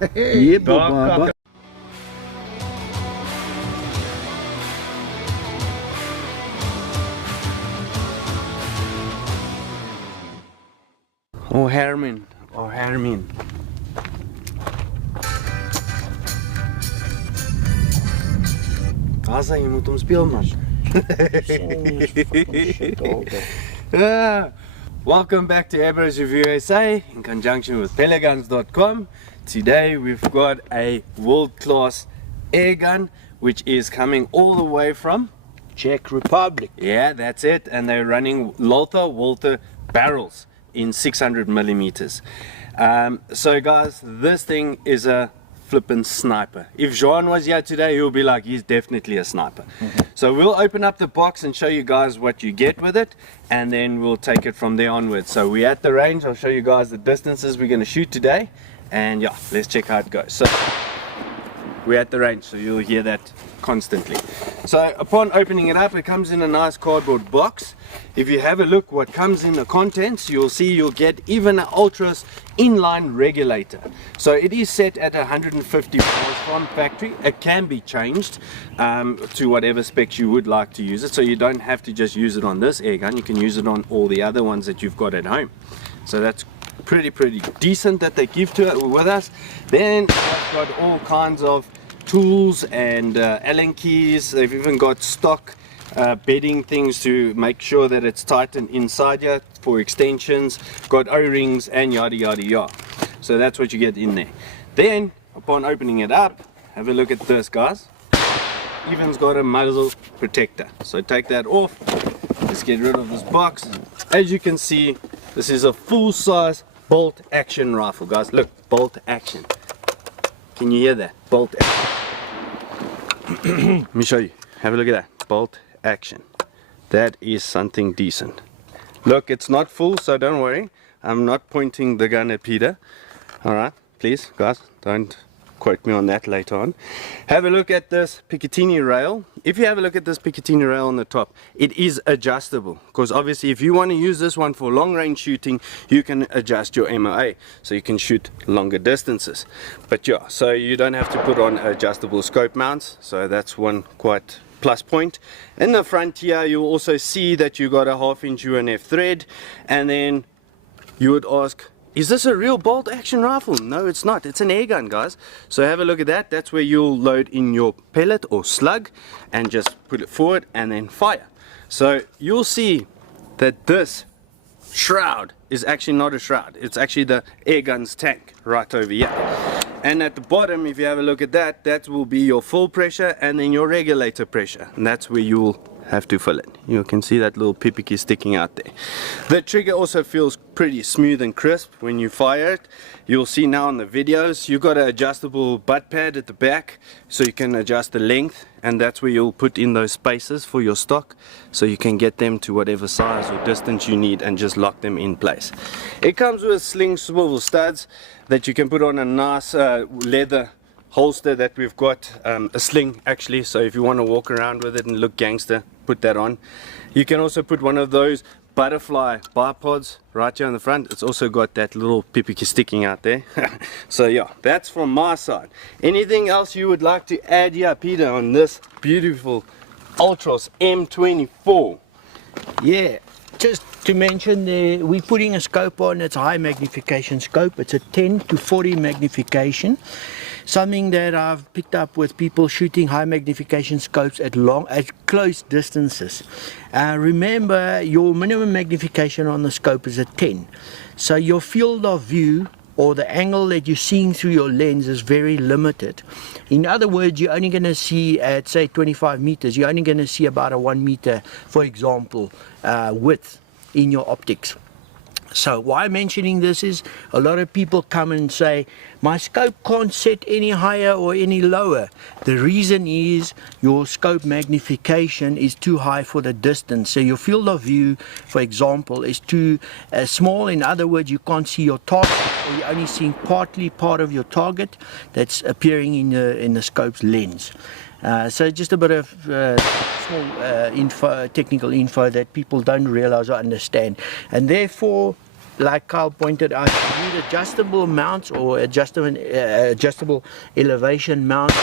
Yeah, boy. Oh Herman, oh Herman. Asa, je moet hem spelen, man. Welcome back to Airgun Review USA in conjunction with Pelleguns.com. Today we've got a world-class air gun which is coming all the way from Czech Republic. Yeah, that's it, and they're running Lothar Walther barrels in 600 millimeters. So guys, this thing is a flippin' sniper. If Jean was here today, he'll be like, he's definitely a sniper. So we'll open up the box and show you guys what you get with it, and then we'll take it from there onwards. So we're at the range. I'll show you guys the distances we're going to shoot today, and yeah, let's check how it goes. So we're at the range, so you'll hear that constantly. So upon opening it up, it comes in a nice cardboard box. If you have a look what comes in the contents, you'll see you'll get even an Altaros inline regulator. So it is set at 150 bars from factory. It can be changed to whatever specs you would like to use it, so you don't have to just use it on this air gun. You can use it on all the other ones that you've got at home. So that's pretty decent that they give to it with us. Then they've got all kinds of tools and Allen keys. They've even got stock bedding things to make sure that it's tightened inside here for extensions, got O-rings and yada yada yada. So that's what you get in there. Then upon opening it up, have a look at this, guys. Even's got a muzzle protector, so take that off. Let's get rid of this box. As you can see, this is a full-size bolt action rifle, guys. Look, bolt action. Can you hear that? Bolt action. Let me show you. Have a look at that. Bolt action. That is something decent. Look, it's not full, so don't worry. I'm not pointing the gun at Peter. Alright, please, guys, don't quote me on that later on. Have a look at this Picatinny rail. If you have a look at this Picatinny rail on the top, it is adjustable, because obviously if you want to use this one for long range shooting, you can adjust your MOA so you can shoot longer distances. But yeah, so you don't have to put on adjustable scope mounts, so that's one quite plus point. In the front here, you'll also see that you got a 1/2 inch UNF thread, and then you would ask, is this a real bolt action rifle? No, it's not. It's an air gun, guys. So have a look at that. That's where you'll load in your pellet or slug and just put it forward and then fire. So you'll see that this shroud is actually not a shroud. It's actually the air gun's tank right over here. And at the bottom, if you have a look at that, that will be your full pressure and then your regulator pressure. And that's where you'll have to fill it. You can see that little pipiki sticking out there. The trigger also feels pretty smooth and crisp when you fire it. You'll see now on the videos, you've got an adjustable butt pad at the back, so you can adjust the length, and that's where you'll put in those spaces for your stock, so you can get them to whatever size or distance you need and just lock them in place. It comes with sling swivel studs that you can put on a nice leather holster that we've got, a sling actually, so if you want to walk around with it and look gangster, put that on. You can also put one of those butterfly bipods right here on the front. It's also got that little pipiki sticking out there. So yeah, that's from my side. Anything else you would like to add here, Peter, on this beautiful Altaros M24? Yeah, just to mention, we're putting a scope on. It's a high magnification scope. It's a 10 to 40 magnification. Something that I've picked up with people shooting high magnification scopes at close distances. Remember, your minimum magnification on the scope is a 10. So your field of view, or the angle that you're seeing through your lens, is very limited. In other words, you're only going to see at, say, 25 meters, you're only going to see about a 1 meter, for example, width in your optics. So why I'm mentioning this is a lot of people come and say, my scope can't set any higher or any lower. The reason is your scope magnification is too high for the distance. So your field of view, for example, is too small. In other words, you can't see your target, or you're only seeing partly part of your target that's appearing in the scope's lens. So just a bit of small technical info that people don't realize or understand, and therefore like Carl pointed out, you need adjustable mounts or adjustable elevation mounts,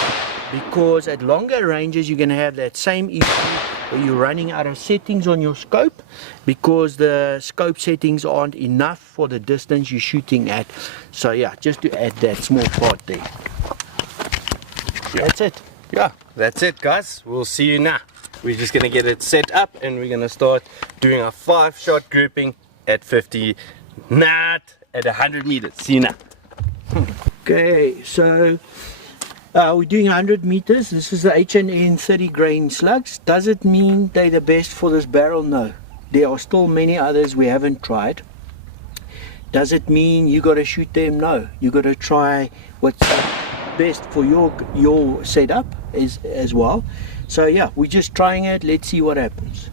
because at longer ranges you're going to have that same issue where you're running out of settings on your scope because the scope settings aren't enough for the distance you're shooting at. So yeah, just to add that small part there. That's it. Yeah, that's it, guys. We'll see you now. We're just gonna get it set up and we're gonna start doing our 5-shot grouping at 50, not at 100 meters. See you now. Okay, so we're doing 100 meters. This is the H&N 30 grain slugs. Does it mean they're the best for this barrel? No. There are still many others we haven't tried. Does it mean you got to shoot them? No. You got to try what's best for your setup as well. So yeah, we're just trying it. Let's see what happens.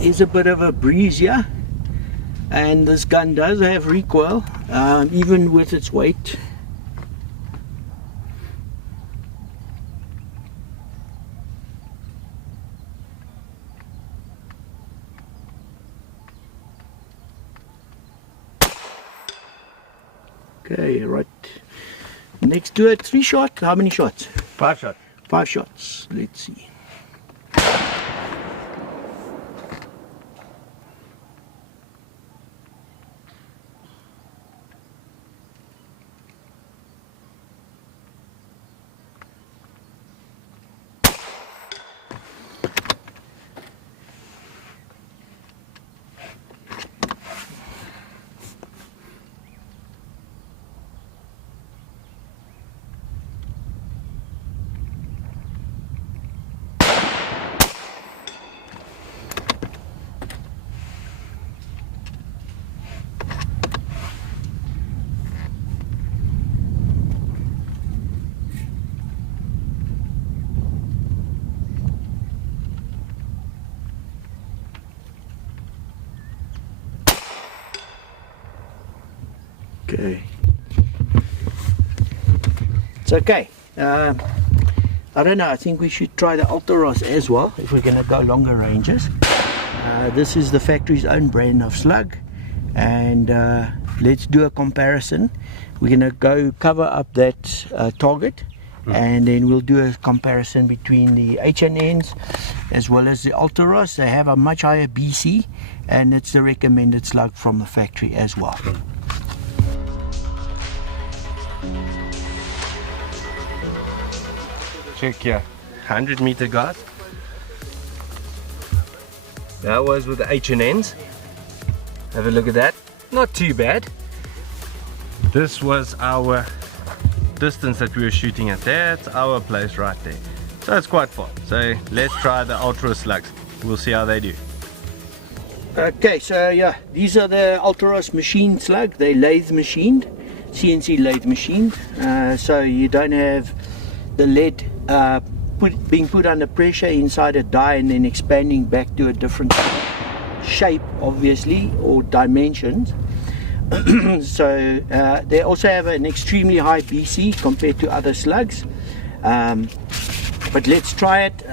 Is a bit of a breeze here, and this gun does have recoil even with its weight. Okay, right next to it, 3 shot. How many shots? 5 shots. 5 shots. Let's see. Okay, it's okay. I don't know, I think we should try the Altaros as well if we're going to go longer ranges. This is the factory's own brand of slug, and let's do a comparison. We're going to go cover up that target, and then we'll do a comparison between the H&Ns as well as the Altaros. They have a much higher BC, and it's the recommended slug from the factory as well. Check here, 100 meter guys. That was with the H&Ns. Have a look at that. Not too bad. This was our distance that we were shooting at. That's our place right there. So it's quite far. So let's try the Ultra slugs. We'll see how they do. Okay, so yeah, these are the Altaros machine slug. They're lathe machined, CNC lathe machined. So you don't have the lead being put under pressure inside a die and then expanding back to a different shape, obviously, or dimensions. So they also have an extremely high BC compared to other slugs. But let's try it.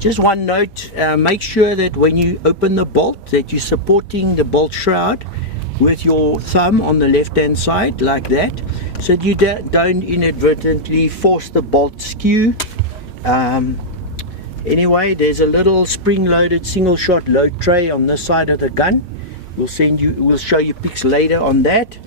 Just one note, make sure that when you open the bolt that you're supporting the bolt shroud with your thumb on the left hand side like that, so that you don't inadvertently force the bolt skew. Anyway, there's a little spring loaded single shot load tray on this side of the gun. We'll show you pics later on that.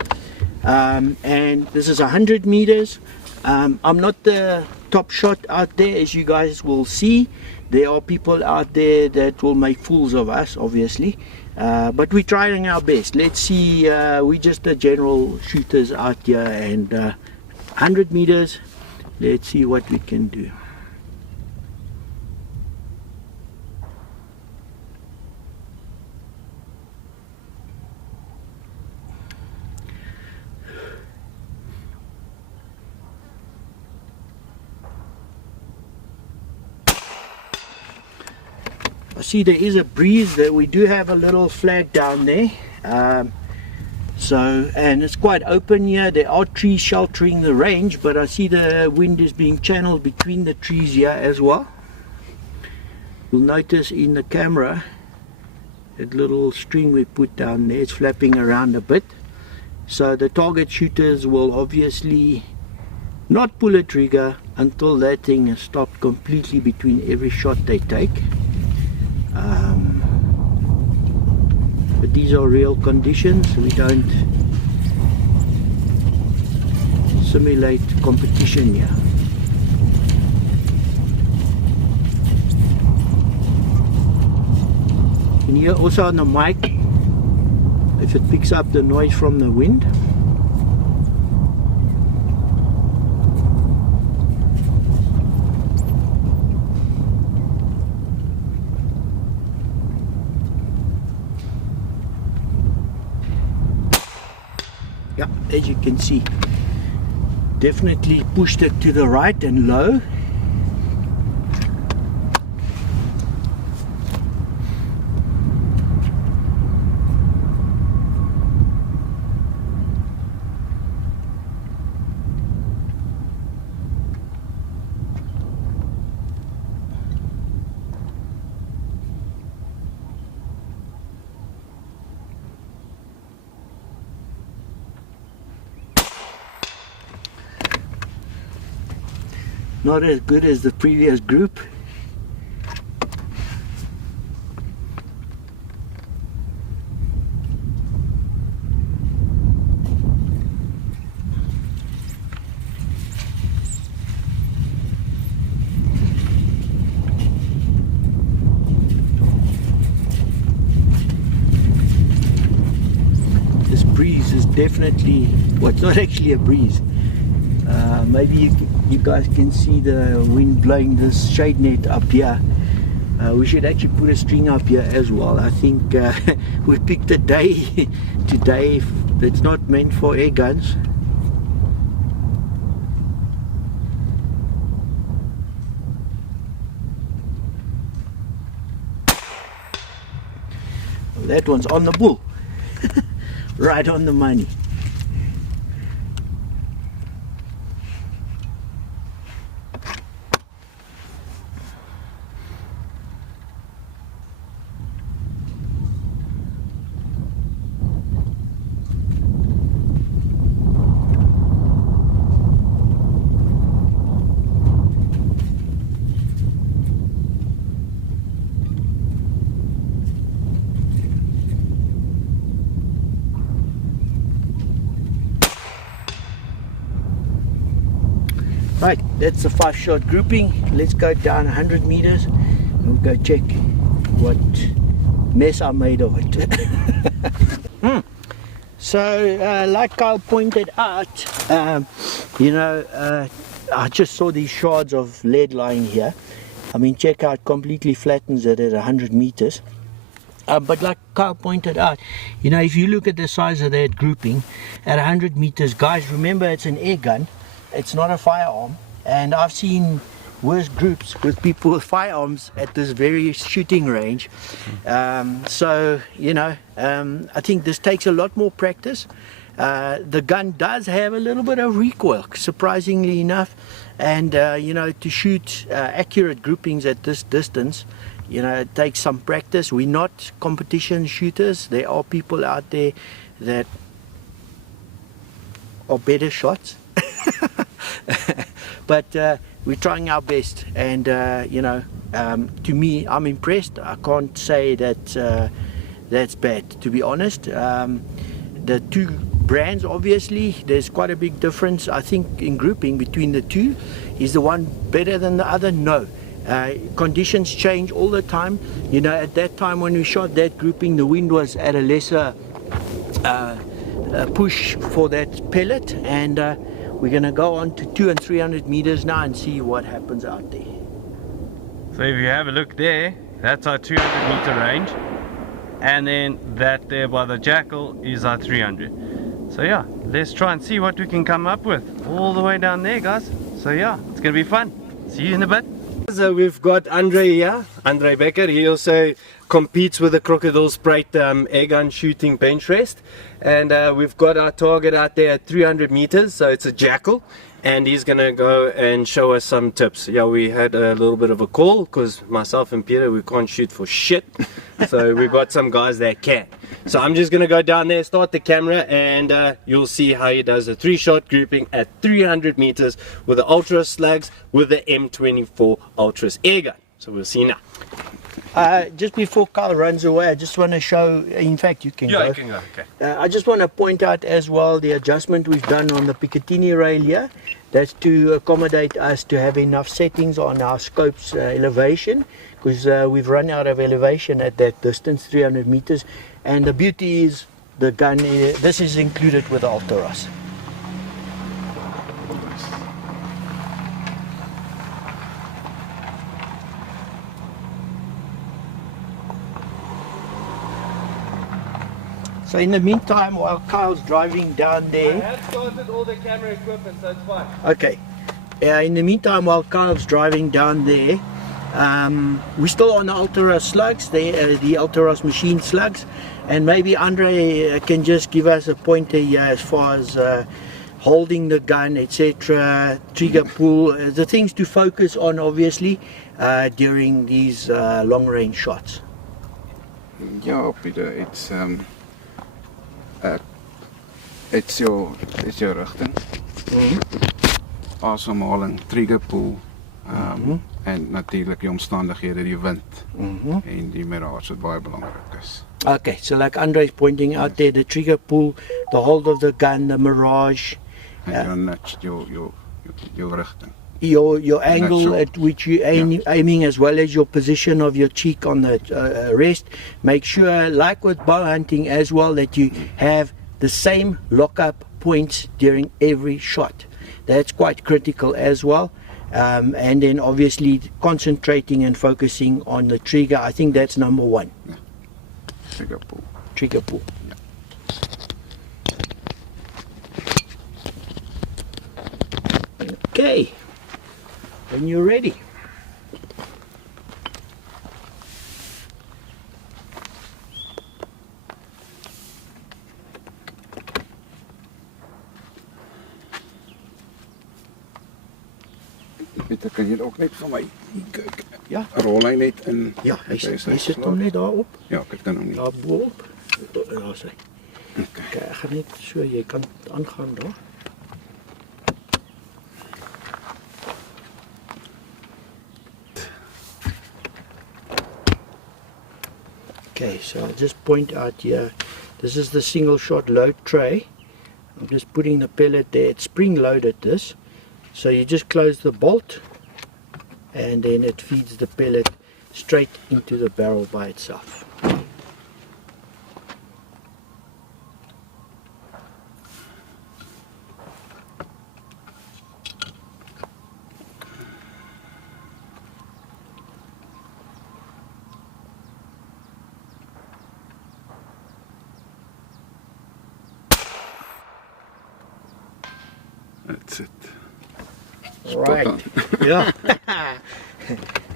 And this is 100 meters. I'm not the top shot out there, as you guys will see. There are people out there that will make fools of us, obviously. But we're trying our best. Let's see, we're just the general shooters out here, and 100 meters, let's see what we can do. see there is a breeze. That we do have a little flag down there. And it's quite open here. There are trees sheltering the range, but I see the wind is being channeled between the trees here as well. You'll notice in the camera that little string we put down there, it's flapping around a bit. So the target shooters will obviously not pull a trigger until that thing is stopped completely between every shot they take. But these are real conditions. We don't simulate competition here. You can hear also on the mic if it picks up the noise from the wind. Yeah, as you can see, definitely pushed it to the right and low. Not as good as the previous group. This breeze is definitely, well, it's not actually a breeze. Maybe you guys can see the wind blowing this shade net up here. We should actually put a string up here as well. I think we picked a day today that's not meant for air guns. Well, that one's on the bull. Right on the money. Right, that's the 5-shot grouping. Let's go down 100 meters and we'll go check what mess I made of it. So, like Kyle pointed out, I just saw these shards of lead lying here. I mean, check out, completely flattens it at 100 meters. But like Kyle pointed out, if you look at the size of that grouping at 100 meters, guys, remember it's an air gun. It's not a firearm, and I've seen worse groups with people with firearms at this very shooting range. I think this takes a lot more practice. The gun does have a little bit of recoil, surprisingly enough, and to shoot accurate groupings at this distance, it takes some practice. We're not competition shooters. There are people out there that are better shots. But we're trying our best, and to me, I'm impressed. I can't say that that's bad, to be honest. The two brands, obviously, there's quite a big difference, I think, in grouping between the two. Is the one better than the other? No. Conditions change all the time. At that time when we shot that grouping, the wind was at a lesser push for that pellet, and we're going to go on to 200 and 300 meters now and see what happens out there. So if you have a look there, that's our 200 meter range, and then that there by the jackal is our 300. So yeah, let's try and see what we can come up with all the way down there, guys. So yeah, it's going to be fun. See you in a bit. So we've got Andre here, Andre Becker. He also competes with the Crocodile Sprite airgun shooting bench rest. And we've got our target out there at 300 meters, so it's a jackal. And he's gonna go and show us some tips. Yeah, we had a little bit of a call because myself and Peter, we can't shoot for shit. So we've got some guys that can. So I'm just gonna go down there, start the camera, and you'll see how he does a 3-shot grouping at 300 meters with the Altaros slugs with the M24 Altaros airgun. So we'll see now. Just before Carl runs away, I just want to show, in fact you can go. Yeah, you can go, okay. I just want to point out as well the adjustment we've done on the Picatinny rail here. That's to accommodate us to have enough settings on our scope's elevation, because we've run out of elevation at that distance, 300 meters. And the beauty is the gun, this is included with the Altaros. So in the meantime, while Kyle's driving down there... I have started all the camera equipment, so it's fine. Okay. In the meantime, while Kyle's driving down there, we're still on the Altaros slugs, the Altaros machine slugs. And maybe Andre can just give us a pointer here as far as holding the gun, etc., trigger pull, the things to focus on, obviously, during these long-range shots. Yeah, Peter, it's your rigting, asemhaling, trigger pull, en natuurlijk die omstandighede, die wind en die mirage wat baie belangrik is. Okay, so like Andre's pointing out there, the trigger pull, the hold of the gun, the mirage, En your nudge, your rigting. your angle at which you're aiming, as well as your position of your cheek on the rest. Make sure, like with bow hunting as well, that you have the same lockup points during every shot. That's quite critical as well. And then obviously concentrating and focusing on the trigger. I think that's number one. Yeah. Trigger pull. Trigger pull. Yeah. Okay. When you're ready. Peter, kan jy ook net vir my kyk? Ja. Rol hy net in. Ja, hy sit hom net daarop. Ja, kyk dan nou nie. Daar boop. Daar sê. Okay, ek gaan net so, jy kan aangaan daar. Okay, so I'll just point out here, this is the single shot load tray. I'm just putting the pellet there, it's spring loaded this. So you just close the bolt and then it feeds the pellet straight into the barrel by itself. That's it. Right. Ja.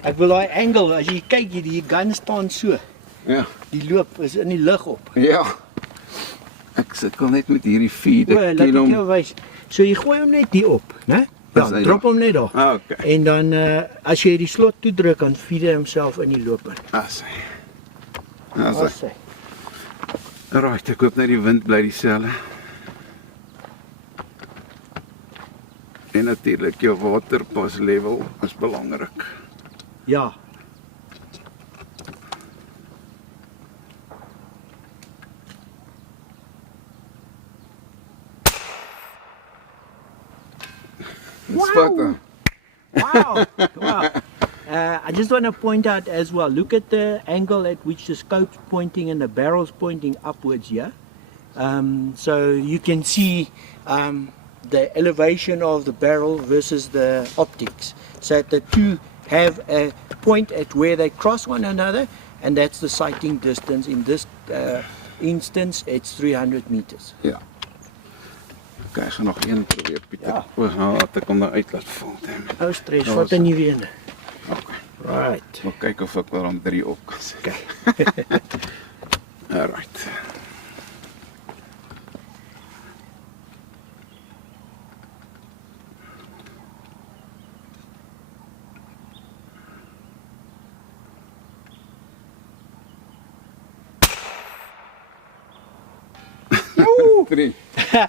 Ek wil daai angle, as jy kyk hier, die gun staan so. Ja. Die loop is in die lug op. Ja. Ek sukkel net met hierdie feeder. Laat ek jou wys. So jy gooi hom net hier op, né? Ja, drop hom net daar. Ah, okay. En dan as jy die slot toedruk, dan feed hy homself in die loop in. Asai. Right, ek hoop net die wind bly dieselfde. En natuurlijk jou waterpas level is belangrik. Ja. Wow! Wow! Wow! I just want to point out as well, look at the angle at which the scope's pointing and the barrel's pointing upwards here. So you can see the elevation of the barrel versus the optics. So the two have a point at where they cross one another, and that's the sighting distance. In this instance, it's 300 meters. Ja. Okay, ek gaan nog een probeer, Pieter. Ja. O, ek kom daar uit laat val. Oh, stress, wat 'n nuwe een. Okay. Right. Maar kyk of ek wel om 3 op kan sit. Okay. Alright.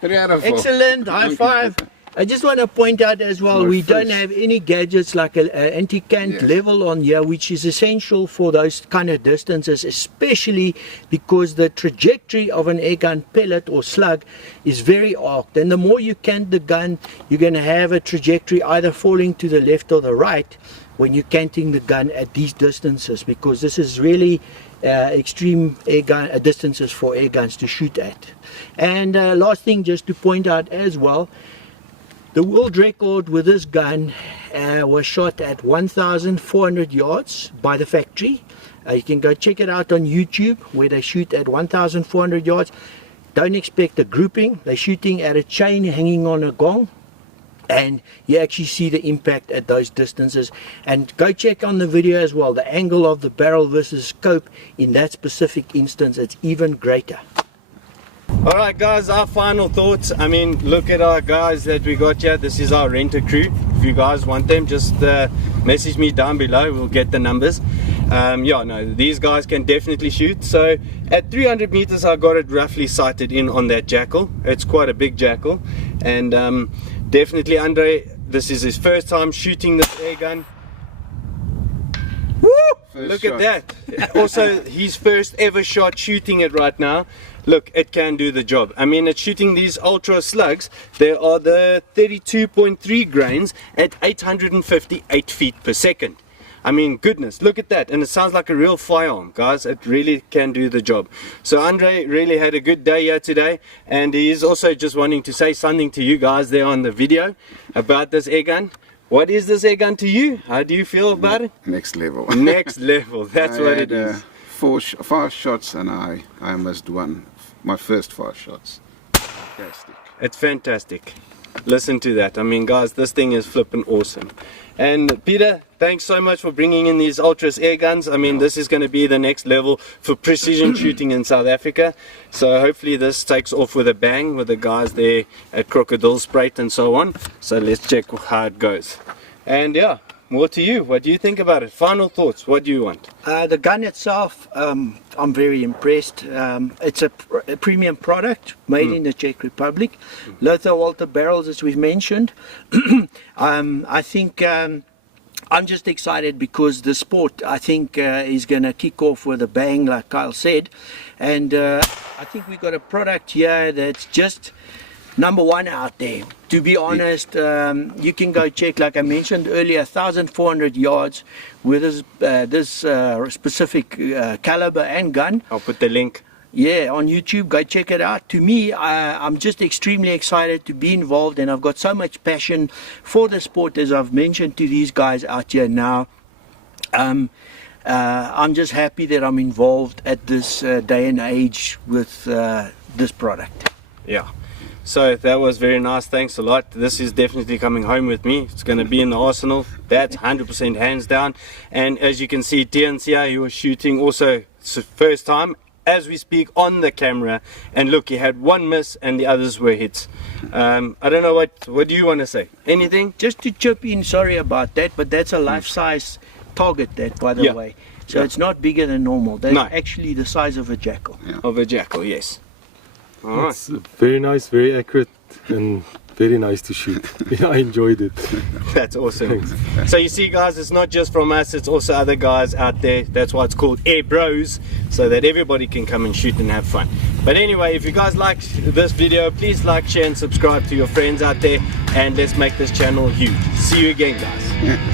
Three out of 4. Excellent, high five. I just want to point out as well, we don't have any gadgets like an anti-cant level on here, which is essential for those kind of distances, especially because the trajectory of an airgun pellet or slug is very arced. And the more you cant the gun, you're going to have a trajectory either falling to the left or the right when you're canting the gun at these distances, because this is really extreme airgun distances for air guns to shoot at. And last thing just to point out as well, the world record with this gun was shot at 1,400 yards by the factory. You can go check it out on YouTube where they shoot at 1,400 yards. Don't expect a grouping. They're shooting at a chain hanging on a gong, and you actually see the impact at those distances. And go check on the video as well, the angle of the barrel versus scope in that specific instance, it's even greater. Alright guys, our final thoughts. I mean, look at our guys that we got here. This is our renter crew. If you guys want them, just message me down below, we'll get the numbers. Yeah, no, these guys can definitely shoot. So at 300 meters I got it roughly sighted in on that jackal. It's quite a big jackal, and definitely Andre, this is his first time shooting this air gun. Woo! Look at that. Also his first ever shot shooting it right now. Look, it can do the job. I mean, it's shooting these ultra slugs. There are the 32.3 grains at 858 feet per second. I mean, goodness, look at that. And it sounds like a real firearm, guys. It really can do the job. So Andre really had a good day here today, and he's also just wanting to say something to you guys there on the video about this airgun. What is this airgun to you? How do you feel about it? Next level. Next level, that's what it is. 5 shots and I missed one. My first 5 shots. Fantastic. It's fantastic. Listen to that. I mean, guys, this thing is flipping awesome. And Peter, thanks so much for bringing in these Ultras air guns. I mean, this is going to be the next level for precision shooting in South Africa. So hopefully this takes off with a bang with the guys there at Crocodile Spruit and so on. So let's check how it goes. And yeah, more to you. What do you think about it? Final thoughts. What do you want? The gun itself, I'm very impressed. It's a premium product made in the Czech Republic. Lothar Walther barrels, as we've mentioned. I think I'm just excited because the sport, I think, is going to kick off with a bang, like Kyle said. And I think we got a product here that's just #1 out there. To be honest, you can go check, like I mentioned earlier, 1,400 yards with this specific caliber and gun. I'll put the link. Yeah, on YouTube, go check it out. To me, I'm just extremely excited to be involved, and I've got so much passion for the sport, as I've mentioned to these guys out here now. I'm just happy that I'm involved at this day and age with this product. Yeah. So that was very nice, thanks a lot. This is definitely coming home with me. It's going to be in the arsenal, that's 100% hands down. And as you can see, TNCI, he was shooting also first time as we speak on the camera, and look, he had 1 miss and the others were hits. I don't know, what do you want to say? Anything? Just to chip in, sorry about that, but that's a life-size target, that, by the way. So it's not bigger than normal. That's actually the size of a jackal. Of a jackal, yes. All it's very nice, very accurate, and very nice to shoot. Yeah, I enjoyed it. That's awesome. Thanks. So you see, guys, it's not just from us, it's also other guys out there. That's why it's called Air Bros, so that everybody can come and shoot and have fun. But anyway, if you guys liked this video, please like, share and subscribe to your friends out there, and let's make this channel huge. See you again, guys.